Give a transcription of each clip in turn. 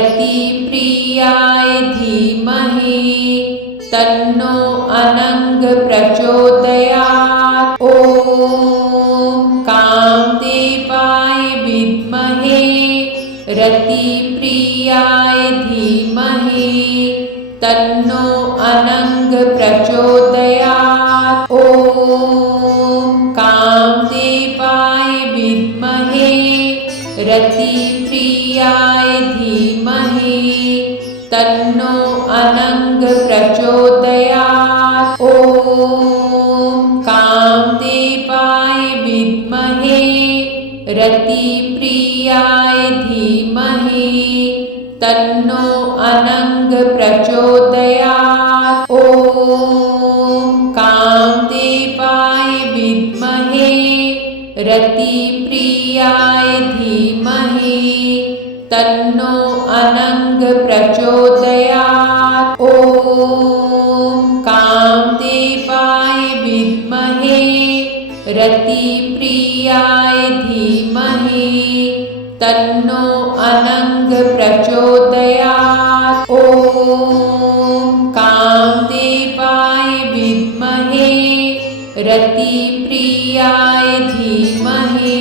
रतिप्रियाय धीमहि तन्नो अनंग प्रचोदयात्। ॐ कामदेवाय विद्महे रतिप्रियाय धीमहि तन्नो अनंग प्रचोदयात्। ॐ कामदेवाय विद्महे रतिप्रियाय धीमहि तन्नो अनंग प्रचोदयात्। ॐ कामदेवाय विद्महे रतिप्रियाय धीमहि तन्नो अनंग प्रचोदयात्। ॐ कामदेवाय विद्महे रतिप्रियाय धीमहि तन्नो अनंग प्रचोदयात्। ॐ कामदेवाय विद्महे रतिप्रियाय धीमहि तन्नो अनंग प्रचोदयात्। ॐ कामदेवाय विद्महे रतिप्रियाय धीमहि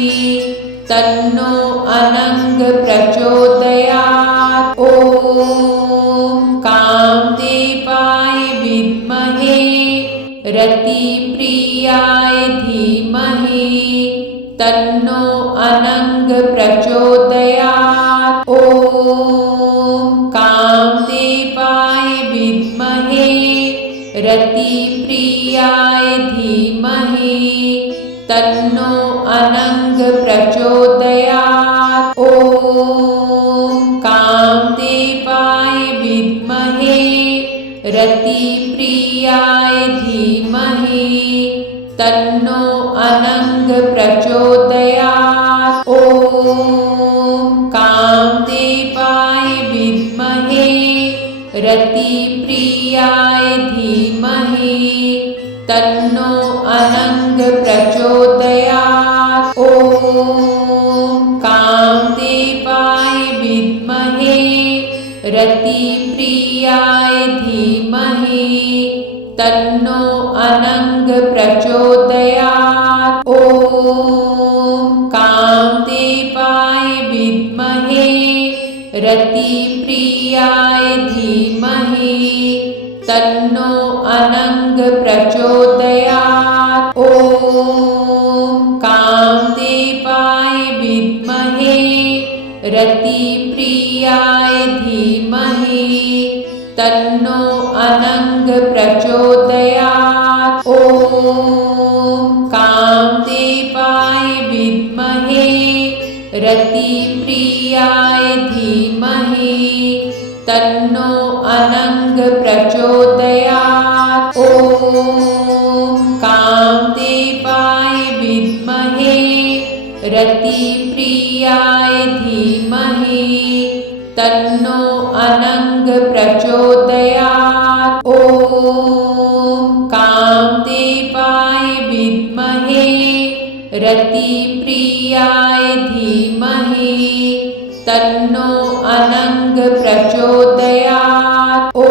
तन्नो अनंग प्रचोदयात्। ॐ कामदेवाय विद्महे रतिप्रियाय धीमहि तन्नो अनंग प्रचोदयात्। ॐ कामदेवाय विद्महे रतिप्रियाय धीमहि तन्नो अनंग प्रचोदयात्। ॐ कामदेवाय विद्महे रतिप्रियाय धीमहि तन्नो अनंग प्रचोदयात्। ॐ कामदेवाय विद्महे रतिप्रियाय धीमहि तन्नो अनंग प्रचोदयात्। ॐ कामदेवाय विद्महे रतिप्रियाय धीमहि तन्नो अनंग प्रचोदयात्। ॐ कामदेवाय विद्महे रतिप्रियाय धीमहि तन्नो अनंग प्रचोदयात्। ॐ कामदेवाय विद्महे रतिप्रियाय धीमहि तन्नो अनंग प्रचोदयात्। ॐ कामदेवाय विद्महे रतिप्रियाय धीमहि तन्नो अनंग प्रचोदयात्। ॐ कामदेवाय विद्महे रतिप्रियाय धीमहि तन्नो अनंग प्रचोदयात्। ॐ कामदेवाय विद्महे रतिप्रियाय धीमहि तन्नो अनंग प्रचोदयात्। ॐ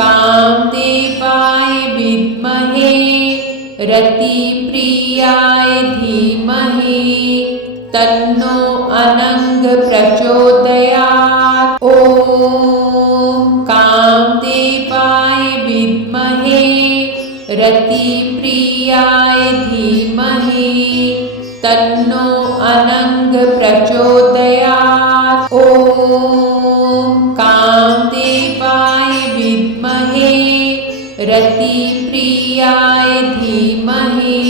कामदेवाय विद्महे रतिप्रियाय धीमहि तन्नो अनंग प्रचोदयात्। ॐ कामदेवाय विद्महे रतिप्रियाय धीमहि तन्नो अनंग प्रचोदयात्। ॐ कामदेवाय विद्महे रतिप्रियाय धीमहि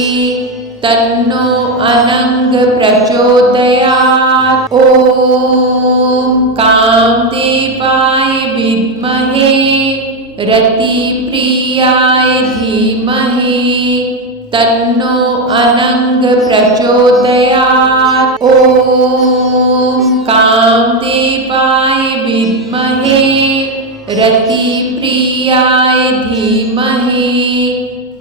तन्नो अनंग प्रचोदयात्। ॐ कामदेवाय विद्महे रतिप्रियाय धीमहि तन्नो अनंग प्रचोदयात्। ॐ कामदेवाय विद्महे रतिप्रियाय धीमहि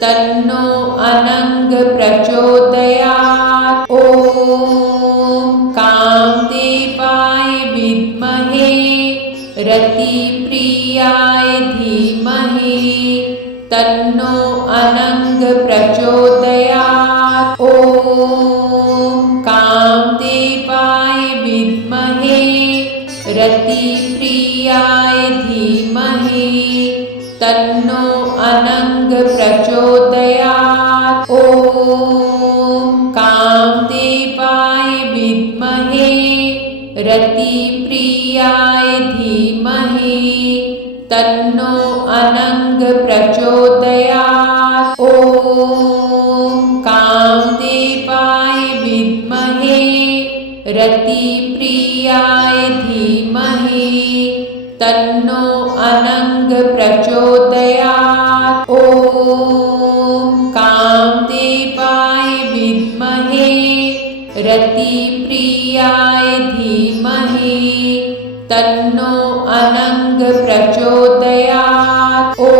तन्नो अनंग प्रचोदयात्। ॐ कामदेवाय विद्महे रतिप्रियाय धीमहि तन्नो अनंग प्रचोदयात्। ॐ कामदेवाय विद्महे रतिप्रियाय धीमहि तन्नो अनंग प्रचोदयात्। ॐ कामदेवाय विद्महे रतिप्रियाय धीमहि तन्नो अनंग प्रचोदयात्। ॐ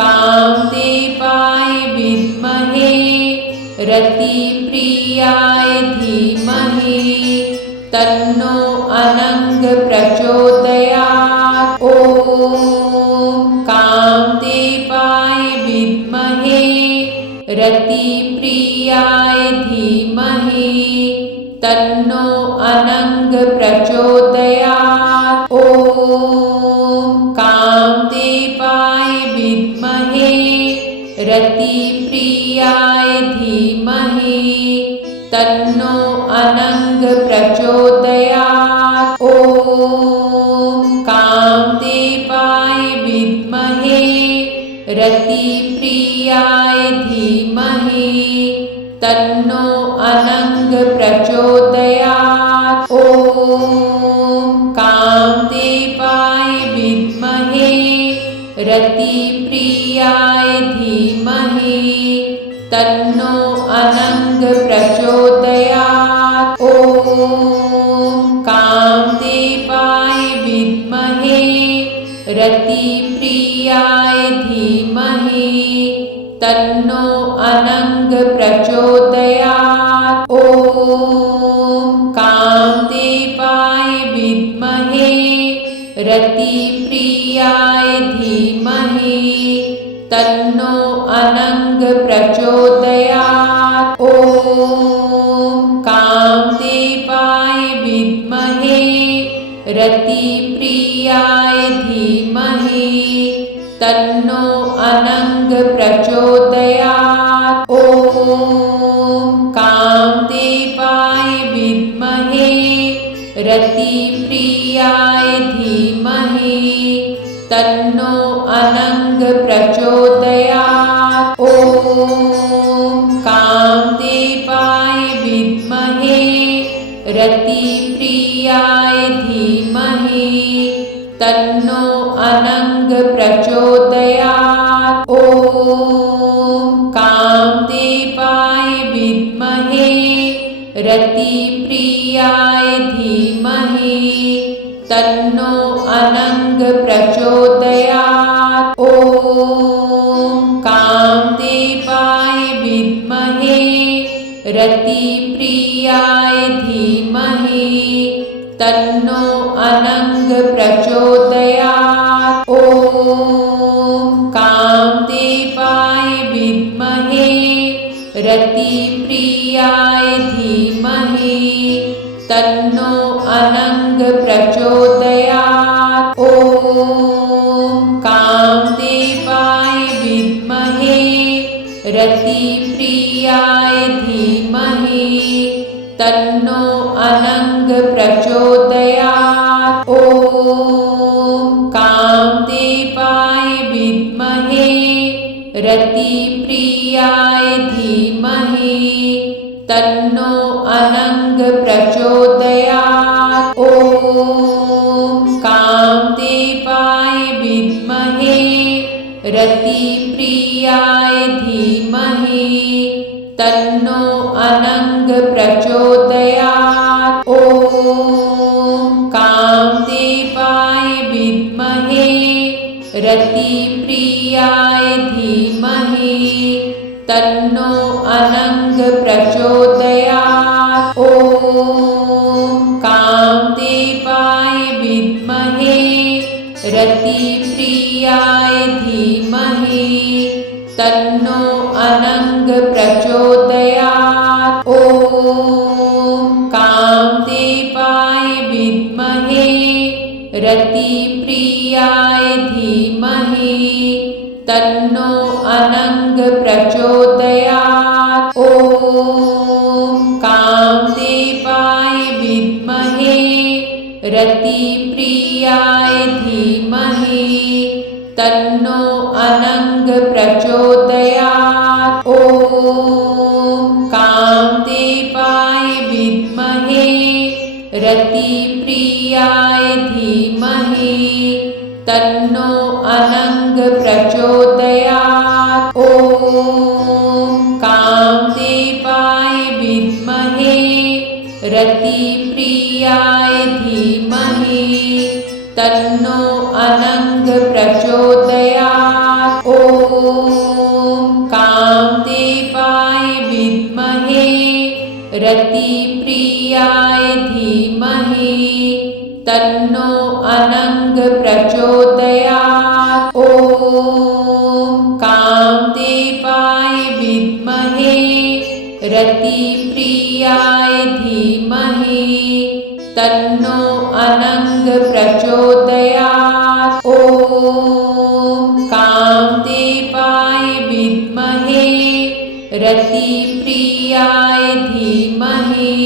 कामदेवाय विद्महे रतिप्रियाय धीमहि तन्नो अनंग प्रचोदयात्। ॐ कामदेवाय विद्महे रतिप्रियाय धीमहि तन्नो अनंग प्रचोदयात्। ॐ कामदेवाय विद्महे रतिप्रियाय धीमहि तन्नो अनंग प्रचोदयात्। ॐ कामदेवाय विद्महे रतिप्रियाय धीमहि तन्नो अनंग प्रचोदयात्। ॐ कामदेवाय विद्महे रतिप्रियाय धीमहि तन्नो अनंग प्रचोदयात्। ॐ कामदेवाय विद्महे रतिप्रियाय धीमहि तन्नो अनंग प्रचोदयात्। ॐ कामदेवाय विद्महे रतिप्रियाय धीमहि तन्नो अनंग प्रचोदयात्। ॐ कामदेवाय विद्महे रतिप्रियाय धीमहि तन्नो अनंग प्रचोदयात्। ॐ कामदेवाय विद्महे रतिप्रियाय धीमहि तन्नो अनंग प्रचोदयात्। ॐ कामदेवाय विद्महे रतिप्रियाय धीमहि तन्नो अनंग प्रचोदयात्। ॐ कामदेवाय विद्महे रतिप्रियाय धीमहि तन्नो अनंग प्रचोदयात्। ॐ कामदेवाय विद्महे रतिप्रियाय धीमहि तन्नो अनंग प्रचोदयात्। ॐ कामदेवाय विद्महे रतिप्रियाय धीमहि तन्नो अनंग प्रचोदयात्। ॐ कामदेवाय विद्महे रतिप्रियाय धीमहि तन्नो अनंग प्रचोदयात्। ॐ कामदेवाय विद्महे रतिप्रियाय धीमहि तन्नो अनंग प्रचोदयात्। ॐ कामदेवाय विद्महे रतिप्रियाय धीमहि तन्नो अनंग प्रचोदयात्। ॐ कामदेवाय विद्महे रतिप्रियाय धीमहि तन्नो अनंग प्रचोदयात्। ॐ कामदेवाय विद्महे रतिप्रियाय धीमहि तन्नो अनंग प्रचोदयात्। ॐ कामदेवाय विद्महे रतिप्रियाय धीमहि तन्नो अनंग प्रचोदयात्। ॐ तन्नो अनङ्ग प्रचोदयात्। ॐ कामदेवाय विद्महे रतिप्रियाय धीमहि तन्नो अनङ्ग प्रचोदयात्। ॐ कामदेवाय विद्महे रतिप्रियाय धीमहि तन्नो अनङ्ग प्रचोदयात्। ॐ कामदेवाय विद्महे रतिप्रियाय धीमहि तन्नो अनङ्ग प्रचोदयात्। ॐ कामदेवाय विद्महे रतिप्रियाय धीमहि तन्नो अनङ्ग प्रचोदयात्। ॐ कामदेवाय विद्महे रतिप्रियाय धीमहि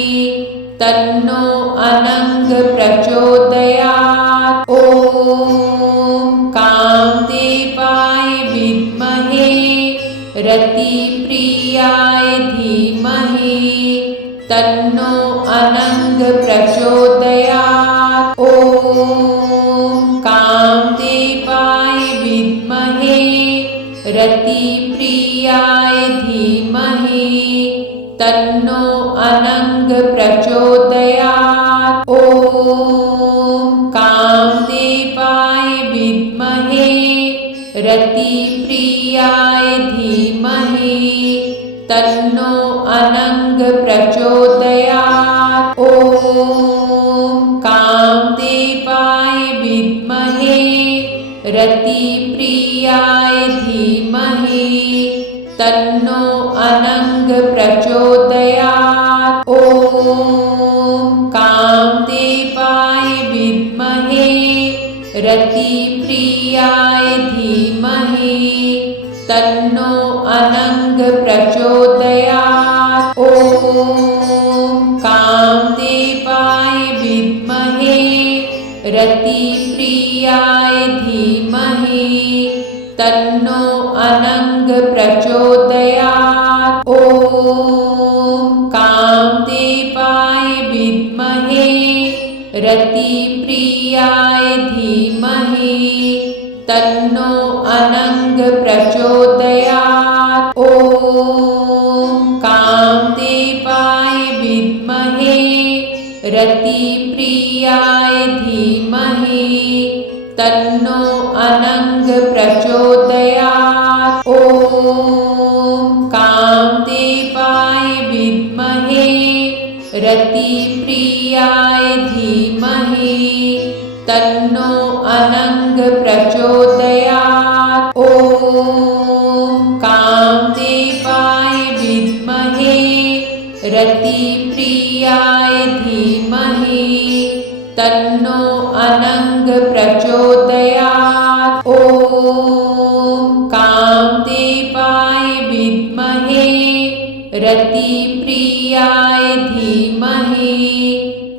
तन्नो अनङ्ग प्रचोदयात्। ॐ कामदेवाय विद्महे रतिप्रियाय धीमहि तन्नो अनङ्ग प्रचोदयात्। ॐ कामदेवाय विद्महे रतिप्रियाय धीमहि तन्नो अनङ्ग प्रचोदयात्। ॐ कामदेवाय विद्महे रतिप्रियाय धीमहि तन्नो अनङ्ग प्रचोदयात्। ॐ कामदेवाय विद्महे रतिप्रियाय धीमहि तन्नो अनङ्ग प्रचोदयात्। ॐ कामदेवाय विद्महे रतिप्रियाय धीमहि तन्नो अनङ्ग प्रचोदयात्। ॐ कामदेवाय विद्महे रतिप्रियाय धीमहि तन्नो अनङ्ग प्रचोदयात्। ॐ कामदेवाय विद्महे रतिप्रियाय धीमहि तन्नो अनङ्ग प्रचोदयात्। ॐ कामदेवाय विद्महे रतिप्रियाय धीमहि तन्नो अनङ्ग प्रचोदयात्। ॐ कामदेवाय विद्महे रतिप्रियाय धीमहि तन्नो अनङ्ग प्रचोदयात्। ॐ कामदेवाय विद्महे रतिप्रियाय धीमहि तन्नो अनङ्ग प्रचोदयात्। ॐ कामदेवाय विद्महे रतिप्रियाय धीमहि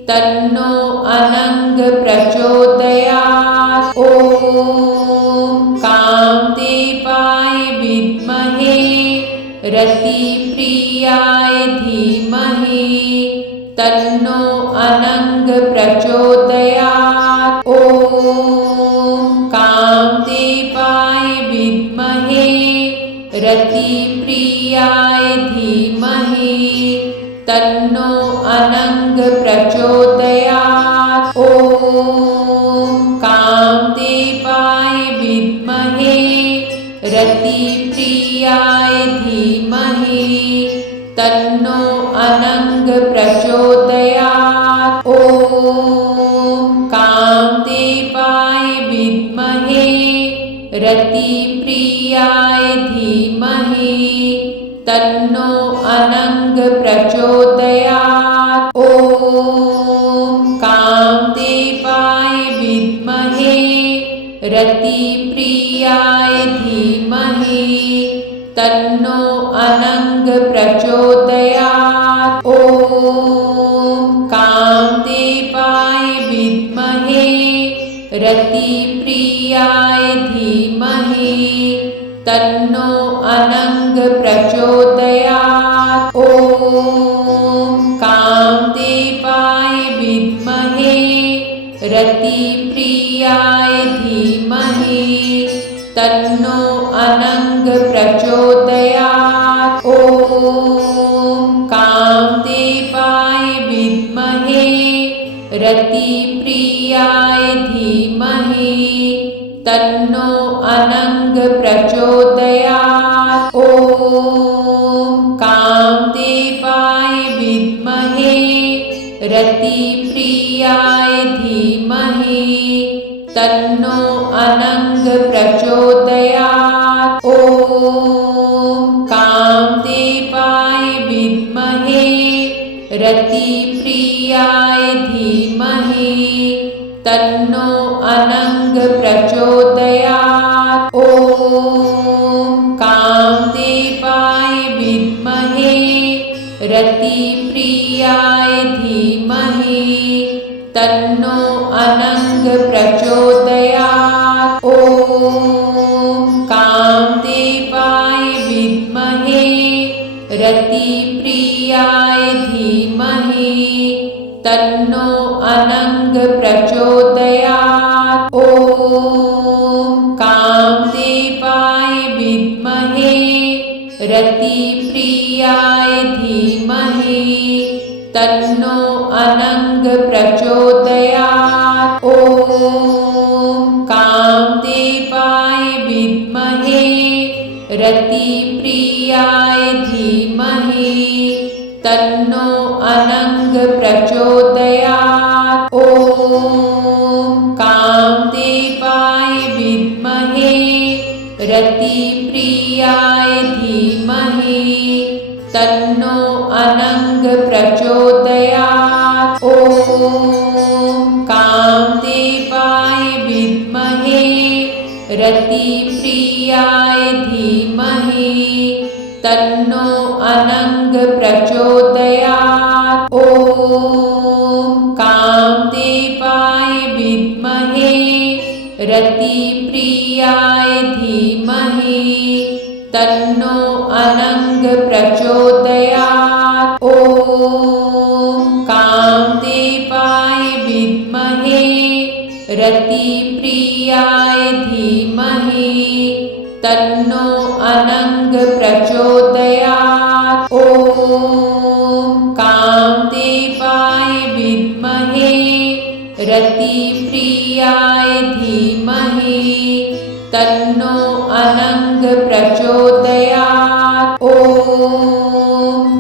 तन्नो अनङ्ग प्रचोदयात्। ॐ कामदेवाय विद्महे रतिप्रियाय धीमहि तन्नो अनङ्ग प्रचोदयात्। ॐ कामदेवाय विद्महे रतिप्रियाय धीमहि तन्नो अनङ्ग प्रचोदयात्। ॐ कामदेवाय विद्महे रतिप्रियाय धीमहि तन्नो अनङ्ग प्रचोदयात्। ॐ कामदेवाय विद्महे रतिप्रियाय धीमहि तन्नो अनङ्ग प्रचोदयात्। ॐ कामदेवाय विद्महे रतिप्रियाय धीमहि तन्नो अनङ्ग प्रचोदयात्। ॐ कामदेवाय विद्महे रतिप्रियाय धीमहि तन्नो अनङ्ग प्रचोदयात्। ॐ कामदेवाय विद्महे रतिप्रियाय धीमहि तन्नो अनङ्ग प्रचोदयात्। ॐ कामदेवाय विद्महे रतिप्रियाय धीमहि तन्नो अनङ्ग प्रचोदयात्। ॐ कामदेवाय विद्महे रतिप्रियाय धीमहि तन्नो अनङ्ग प्रचोदयात्। ॐ कामदेवाय विद्महे रतिप्रियाय धीमहि तन्नो अनङ्ग प्रचोदयात्। ॐ कामदेवाय विद्महे रतिप्रियाय धीमहि तन्नो अनङ्ग प्रचोदयात्। ॐ कामदेवाय विद्महे रतिप्रियाय धीमहि तन्नो अनङ्ग प्रचोदयात्। ॐ कामदेवाय विद्महे रतिप्रियाय धीमहि तन्नो अनङ्ग प्रचोदयात्। ॐ कामदेवाय विद्महे रतिप्रियाय धीमहि तन्नो अनङ्ग प्रचोदयात्। ॐ कामदेवाय विद्महे रतिप्रियाय धीमहि तन्नो अनङ्ग प्रचोदयात्। ॐ कामदेवाय विद्महे रतिप्रियाय धीमहि तन्नो अनङ्ग प्रचोदयात्। ॐ कामदेवाय विद्महे रतिप्रियाय धीमहि तन्नो अनङ्ग प्रचोदयात्। ॐ कामदेवाय विद्महे रतिप्रियाय धीमहि तन्नो अनङ्ग प्रचोदयात्। ॐ कामदेवाय विद्महे रतिप्रियाय धीमहि तन्नो अनङ्ग प्रचोदयात्। ॐ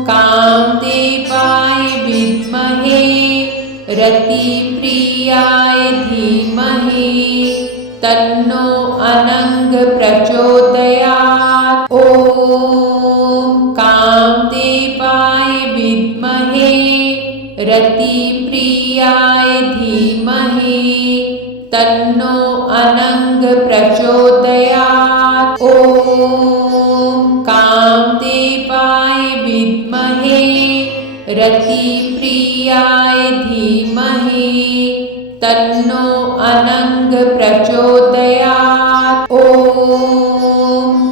कामदेवाय विद्महे रतिप्रियाय धीमहि तन्नो अनङ्ग प्रचोदयात्। ॐ कामदेवाय विद्महे रतिप्रियाय धीमहि तन्नो अनङ्ग प्रचोदयात्। ॐ कामदेवाय विद्महे रतिप्रियाय धीमहि तन्नो अनङ्ग प्रचोदयात्। ॐ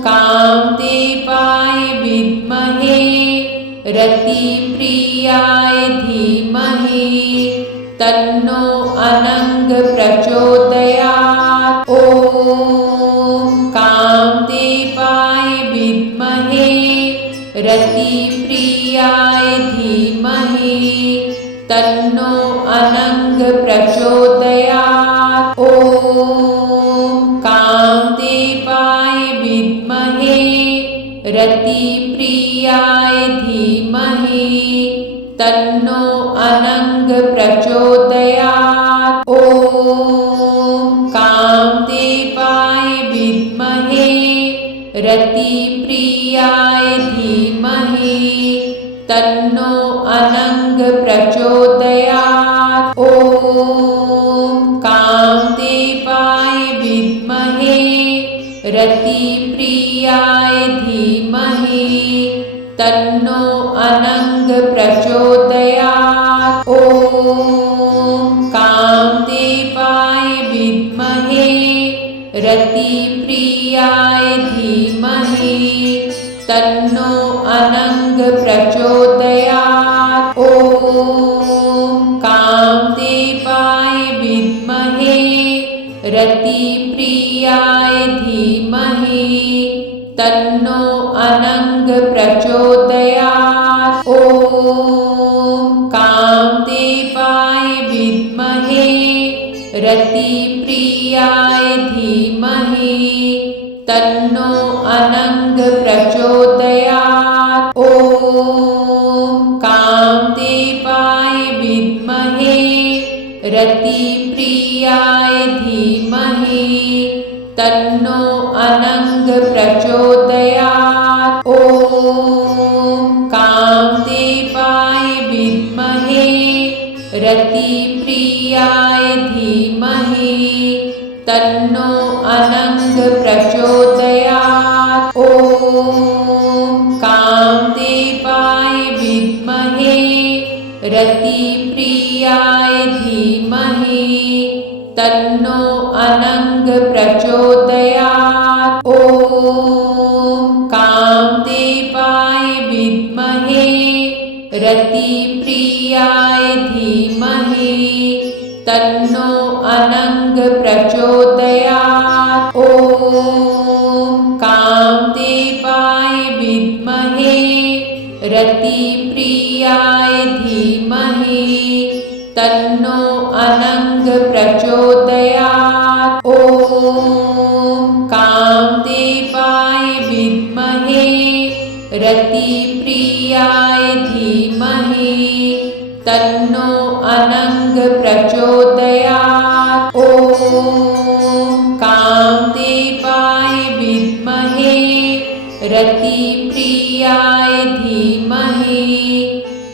कामदेवाय विद्महे रतिप्रियाय धीमहि तन्नो अनङ्ग प्रचोदयात्। ॐ कामदेवाय विद्महे रतिप्रियाय धीमहि तन्नो अनङ्ग प्रचोदयात्। ॐ कामदेवाय विद्महे रतिप्रियाय धीमहि तन्नो अनङ्ग प्रचोदयात्। ॐ कामदेवाय विद्महे रतिप्रियाय धीमहि तन्नो अनङ्ग प्रचोदयात्। ॐ कामदेवाय विद्महे रतिप्रियाय धीमहि तन्नो अनङ्ग प्रचोदयात्। ॐ कामदेवाय विद्महे रतिप्रियाय धीमहि कामदेवाय विद्महे रतिप्रियाय धीमहि तन्नो अनंग प्रचोदयात्। ॐ कामदेवाय विद्महे रतिप्रियाय धीमहि तन्नो अनंग प्रचोदयात्। ॐ कामदेवाय विद्महे रतिप्रियाय धीमहि तन्नो अनंग प्रचोदयात्। ॐ कामदेवाय विद्महे रतिप्रियाय धीमहि तन्नो अनंग प्रचोदयात्। ॐ कामदेवाय विद्महे रतिप्रियाय धीमहि तन्नो अनंग प्रचोदयात्। ॐ कामदेवाय विद्महे रतिप्रियाय धीमहि तन्नो अनंग प्रचोदयात्। ॐ कामदेवाय विद्महे रतिप्रियाय धीमहि तन्नो अनंग प्रचोदयात्। ॐ कामदेवाय विद्महे रतिप्रियाय धीमहि तन्नो अनंग प्रचोदयात्। ॐ कामदेवाय विद्महे रतिप्रियाय धीमहि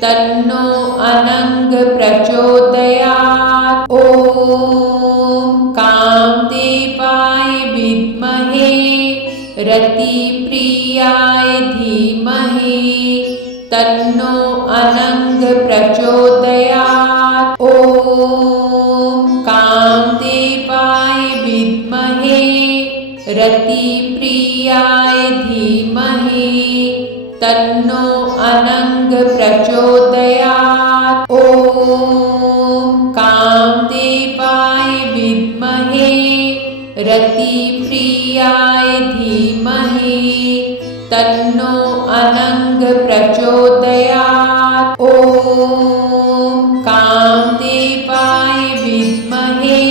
तन्नो अनंग प्रचोदयात्। ॐ कामदेवाय विद्महे रतिप्रियाय धीमहि तन्नो अनंग प्रचोदयात्। ॐ कामदेवाय विद्महे रतिप्रियाय धीमहि तन्नो अनंग प्रचोदयात्। ॐ कामदेवाय विद्महे रतिप्रियाय धीमहि तन्नो अनंग प्रचोदयात्। ॐ कामदेवाय विद्महे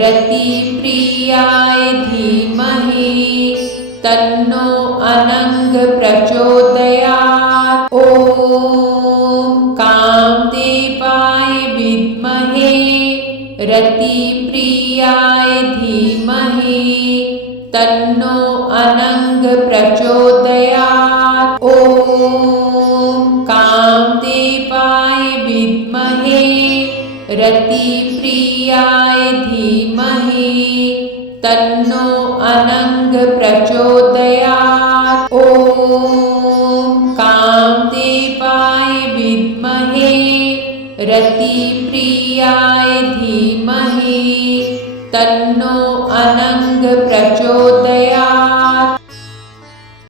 रतिप्रियाय धीमहि तन्नो अनंग प्रचोदयात्। ॐ कामदेवाय विद्महे रतिप्रियाय धीमहि तन्नो अनंग प्रचोदयात्। ॐ कामदेवाय विद्महे रतिप्रियाय धीमहि तन्नो अनंग प्रचोदयात्। ॐ कामदेवाय विद्महे रतिप्रियाय धीमहि तन्नो अनंग प्रचोदयात्।